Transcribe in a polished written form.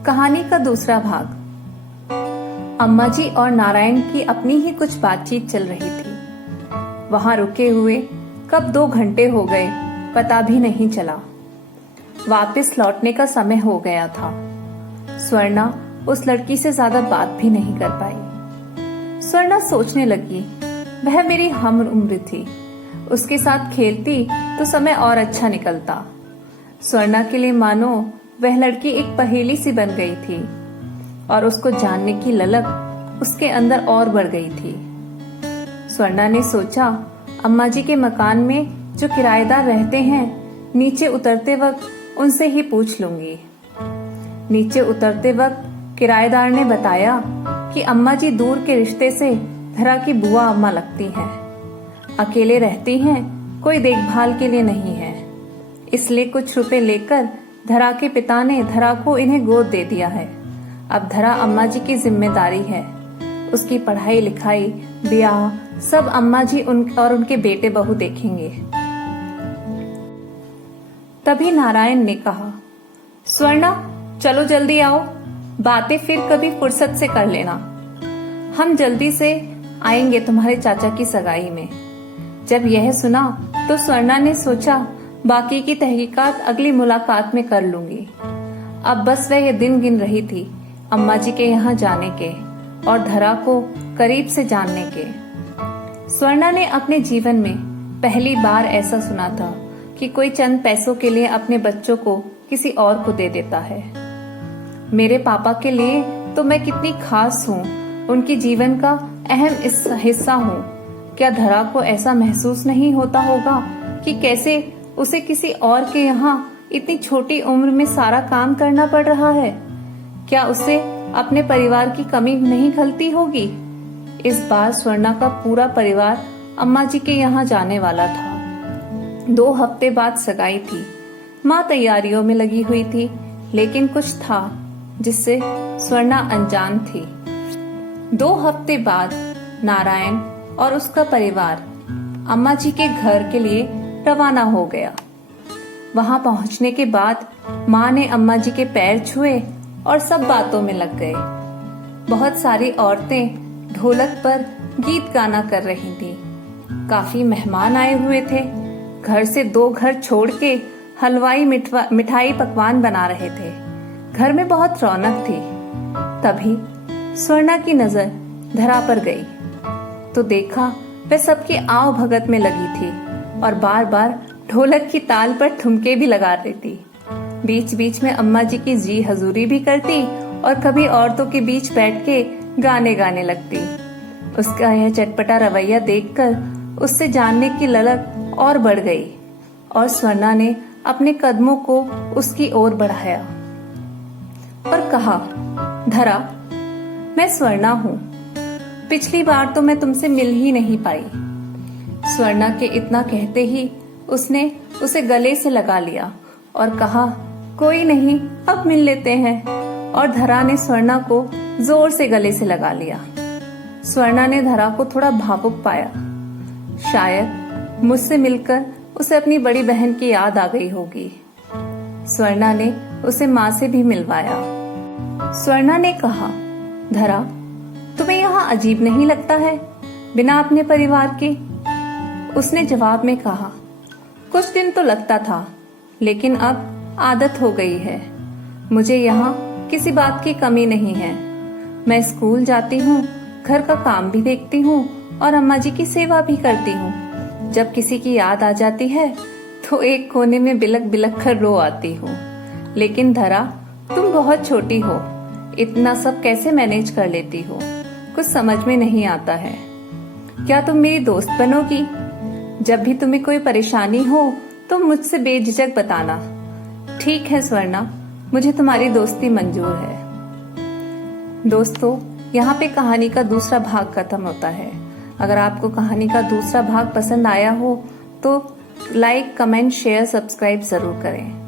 कहानी का दूसरा भाग। अम्मा जी और नारायण की अपनी ही कुछ बातचीत चल रही थी। वहां रुके हुए कब 2 घंटे हो गए पता भी नहीं चला। वापस लौटने का समय हो गया था। स्वर्णा उस लड़की से ज्यादा बात भी नहीं कर पाई। स्वर्णा सोचने लगी, वह मेरी हम उम्र थी, उसके साथ खेलती तो समय और अच्छा निकलता। स्वर्णा के लिए मानो वह लड़की एक पहेली सी बन गई थी और उसको जानने की ललक उसके अंदर और बढ़ गई थी। स्वर्णा ने सोचा, अम्मा जी के मकान में जो किराएदार रहते हैं, नीचे उतरते वक्त उनसे ही पूछ लूंगी। नीचे उतरते वक्त किराएदार ने बताया कि अम्मा जी दूर के रिश्ते से धरा की बुआ अम्मा लगती हैं, अकेले रहती हैं, कोई देखभाल के लिए नहीं है, इसलिए कुछ रुपए लेकर धरा के पिता ने धरा को इन्हें गोद दे दिया है। अब धरा अम्मा जी की जिम्मेदारी है, उसकी पढ़ाई लिखाई ब्याह सब अम्मा जी और उनके बेटे बहू देखेंगे। तभी नारायण ने कहा, स्वर्णा चलो जल्दी आओ, बातें फिर कभी फुर्सत से कर लेना, हम जल्दी से आएंगे तुम्हारे चाचा की सगाई में। जब यह सुना तो स्वर्णा ने सोचा, बाकी की तहकीकात अगली मुलाकात में कर लूंगी। अब बस वह ये दिन गिन रही थी अम्मा जी के यहाँ जाने के और धरा को करीब से जानने के। स्वर्णा ने अपने जीवन में पहली बार ऐसा सुना था कि कोई चंद पैसों के लिए अपने बच्चों को किसी और को दे देता है। मेरे पापा के लिए तो मैं कितनी खास हूँ, उनकी जीवन का अहम हिस्सा हूँ। क्या धरा को ऐसा महसूस नहीं होता होगा कि कैसे उसे किसी और के यहाँ इतनी छोटी उम्र में सारा काम करना पड़ रहा है? क्या उसे अपने परिवार की कमी नहीं खलती होगी? इस बार स्वर्णा का पूरा परिवार अम्मा जी के यहाँ जाने वाला था। 2 हफ्ते बाद सगाई थी। माँ तैयारियों में लगी हुई थी, लेकिन कुछ था जिससे स्वर्णा अनजान थी। 2 हफ्ते बाद नारायण और उसका परिवार अम्मा जी के घर के लिए रवाना हो गया। वहां पहुंचने के बाद माँ ने अम्मा जी के पैर छुए और सब बातों में लग गए। बहुत सारी औरतें ढोलक पर गीत गाना कर रही थी। काफी मेहमान आए हुए थे। घर से 2 घर छोड़ के हलवाई मिठाई पकवान बना रहे थे। घर में बहुत रौनक थी। तभी स्वर्णा की नजर धरा पर गई तो देखा वह सबकी आव भगत में लगी थी और बार बार ढोलक की ताल पर ठुमके भी लगा रही थी। बीच बीच में अम्मा जी की जी हजूरी भी करती और कभी औरतों के बीच बैठ के गाने गाने लगती। उसका यह चटपटा रवैया देखकर उससे जानने की ललक और बढ़ गई और स्वर्णा ने अपने कदमों को उसकी ओर बढ़ाया और कहा, धरा मैं स्वर्णा हूँ, पिछली बार तो मैं तुमसे मिल ही नहीं पाई। स्वर्णा के इतना कहते ही उसने उसे गले से लगा लिया और कहा, कोई नहीं, अब मिल लेते हैं। और धरा ने स्वर्णा को जोर से गले से लगा लिया। स्वर्णा ने धरा को थोड़ा भावुक पाया। शायद मुझसे मिलकर उसे अपनी बड़ी बहन की याद आ गई होगी। स्वर्णा ने उसे माँ से भी मिलवाया। स्वर्णा ने कहा, धरा तुम्हें यहाँ अजीब नहीं लगता है बिना अपने परिवार के? उसने जवाब में कहा, कुछ दिन तो लगता था, लेकिन अब आदत हो गई है। मुझे यहाँ किसी बात की कमी नहीं है। मैं स्कूल जाती हूँ, घर का काम भी देखती हूँ और अम्मा जी की सेवा भी करती हूँ। जब किसी की याद आ जाती है तो एक कोने में बिलक बिलक कर रो आती हूँ। लेकिन धरा तुम बहुत छोटी हो, इतना सब कैसे मैनेज कर लेती हो? कुछ समझ में नहीं आता है। क्या तुम मेरी दोस्त बनोगी? जब भी तुम्हें कोई परेशानी हो तो मुझसे बेझिझक बताना। ठीक है स्वर्णा, मुझे तुम्हारी दोस्ती मंजूर है। दोस्तों, यहाँ पे कहानी का दूसरा भाग खत्म होता है। अगर आपको कहानी का दूसरा भाग पसंद आया हो तो लाइक, कमेंट, शेयर, सब्सक्राइब जरूर करें।